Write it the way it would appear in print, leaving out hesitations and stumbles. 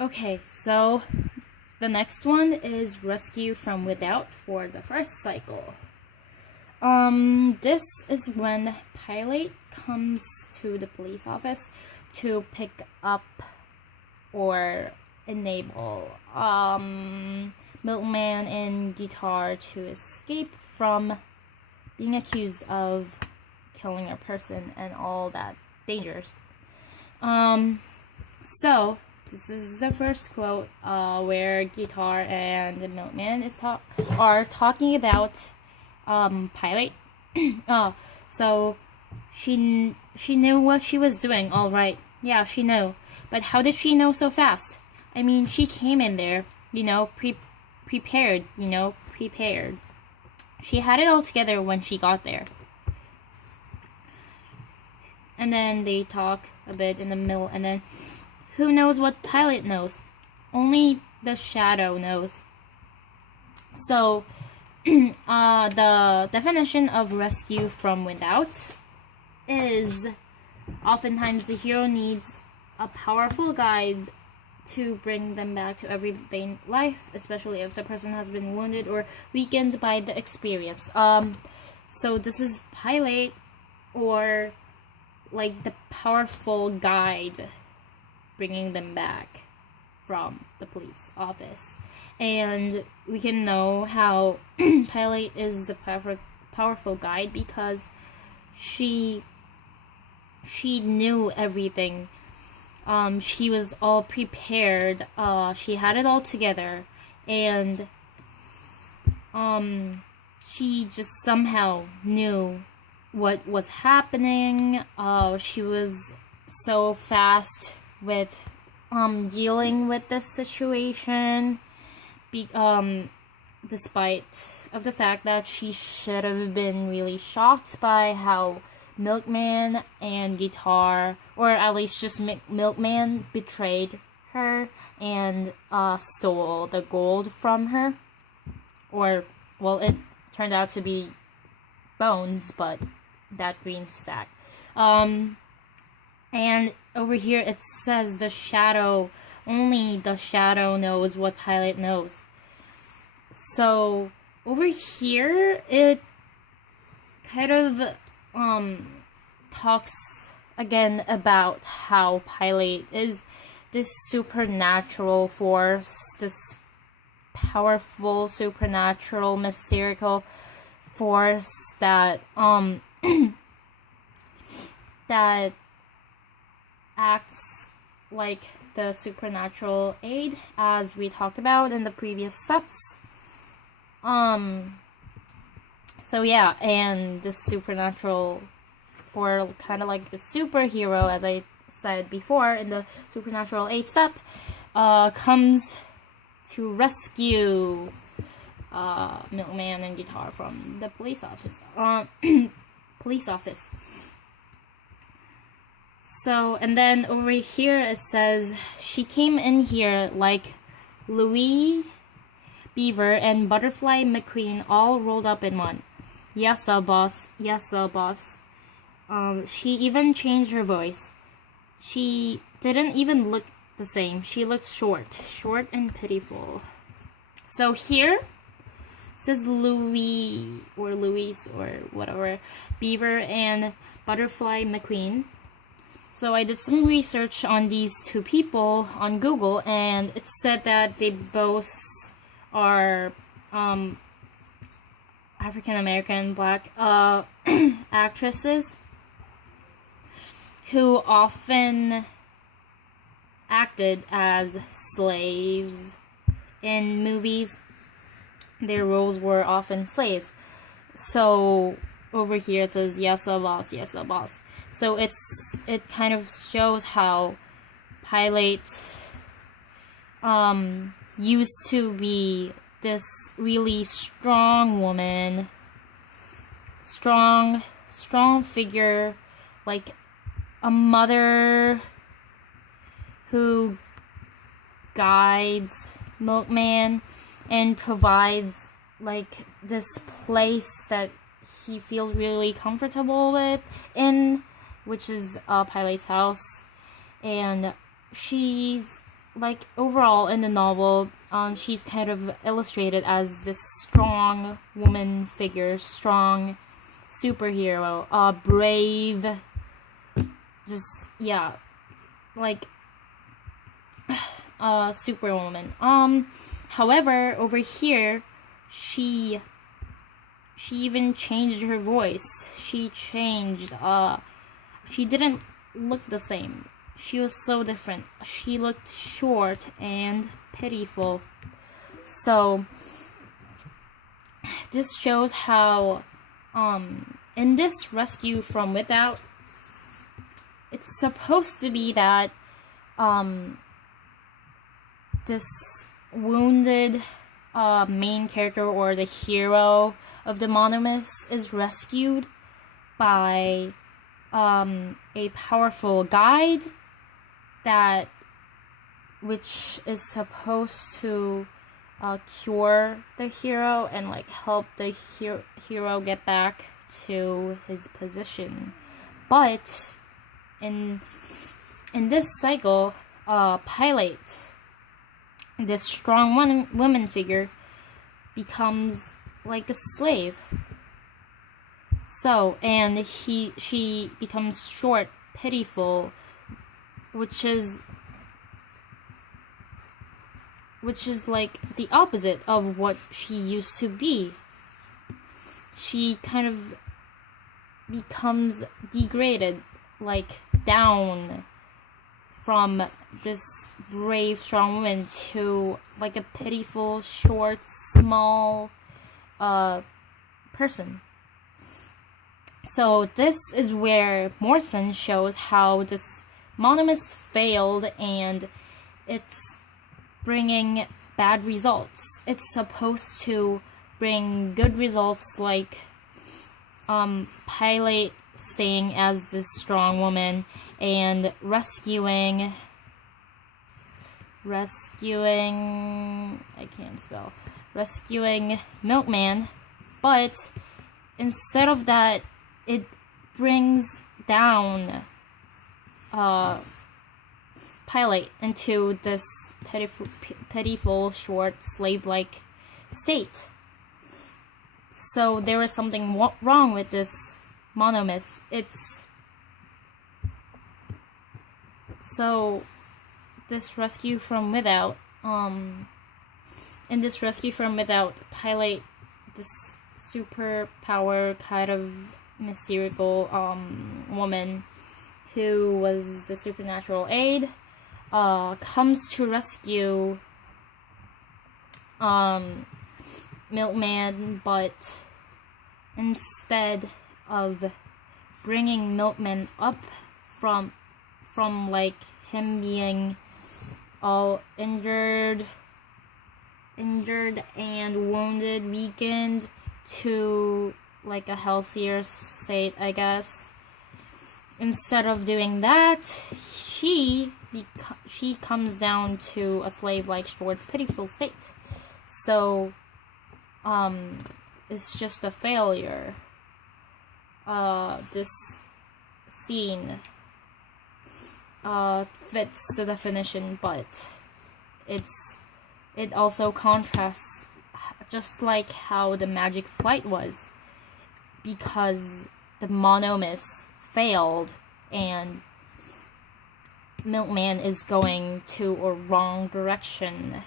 Okay, so the next one is Rescue from Without for the first cycle. This is when Pilate comes to the police office to pick up or enable Milkman and Guitar to escape from being accused of killing a person and all that dangers. So this is the first quote where Guitar and the Milkman are talking about Pilate. So she knew what she was doing, all right. Yeah, she knew. But how did she know so fast? I mean, she came in there, prepared. She had it all together when she got there. And then they talk a bit in the middle, and then who knows what Pilate knows? Only the Shadow knows. So, the definition of rescue from without is oftentimes the hero needs a powerful guide to bring them back to everyday life, especially if the person has been wounded or weakened by the experience. So this is Pilate, or like the powerful guide bringing them back from the police office. And we can know how Pilate is a powerful guide because she knew everything. She was all prepared. She had it all together, and she just somehow knew what was happening. She was so fast with dealing with this situation, despite of the fact that she should have been really shocked by how Milkman and Guitar, or at least just Milkman, betrayed her and stole the gold from her. Or, well, it turned out to be bones, but that green stack. And over here it says the Shadow, only the Shadow knows what Pilate knows. So over here it kind of talks again about how Pilate is this supernatural force, this powerful, supernatural, mystical force that that acts like the supernatural aid, as we talked about in the previous steps. So yeah, and the supernatural, or kind of like the superhero, as I said before in the supernatural 8th step, comes to rescue Milkman and Guitar from the police office. So, and then over here it says she came in here like Louis Beaver and Butterfly McQueen all rolled up in one. Yes, boss. Yes, boss. She even changed her voice. She didn't even look the same. She looked short and pitiful. So here it says Louis or Louise or whatever, Beaver and Butterfly McQueen. So I did some research on these two people on Google, and it said that they both are African American black actresses who often acted as slaves in movies. Their roles were often slaves. So over here it says yes, boss, yes, boss. So it kind of shows how Pilate used to be this really strong woman, strong figure, like a mother who guides Milkman and provides like this place that he feels really comfortable with which is Pilate's house. And she's like overall in the novel, she's kind of illustrated as this strong woman figure, strong superhero, brave, just, yeah, like, superwoman. However, over here, she even changed her voice. She changed, she didn't look the same. She was so different. She looked short and pitiful. So, this shows how, in this Rescue from Without, it's supposed to be that, this wounded, main character, or the hero of the Monomus, is rescued by, a powerful guide which is supposed to, cure the hero and, like, help the hero get back to his position. But in this cycle, Pilate, this strong woman figure, becomes like a slave. So, and she becomes short, pitiful, which is like the opposite of what she used to be. She kind of becomes degraded, like down from this brave, strong woman to like a pitiful, short, small person. So this is where Morrison shows how this Monomus failed and it's bringing bad results. It's supposed to bring good results, like Pilate staying as this strong woman and rescuing Milkman, but instead of that, it brings down Pilate into this pitiful, short, slave-like state. So there is something wrong with this Monomus. So this Rescue from Without, in this Rescue from Without, Pilate, this superpower kind of mystical woman who was the supernatural aide, comes to rescue Milkman, but instead of bringing Milkman up from like him being all injured and wounded, weakened, to like a healthier state, I guess. Instead of doing that, she comes down to a slave-like, short, pitiful state. So, it's just a failure. This scene fits the definition, but it also contrasts, just like how the Magic Flight was, because the Monomus failed and Milkman is going to a wrong direction.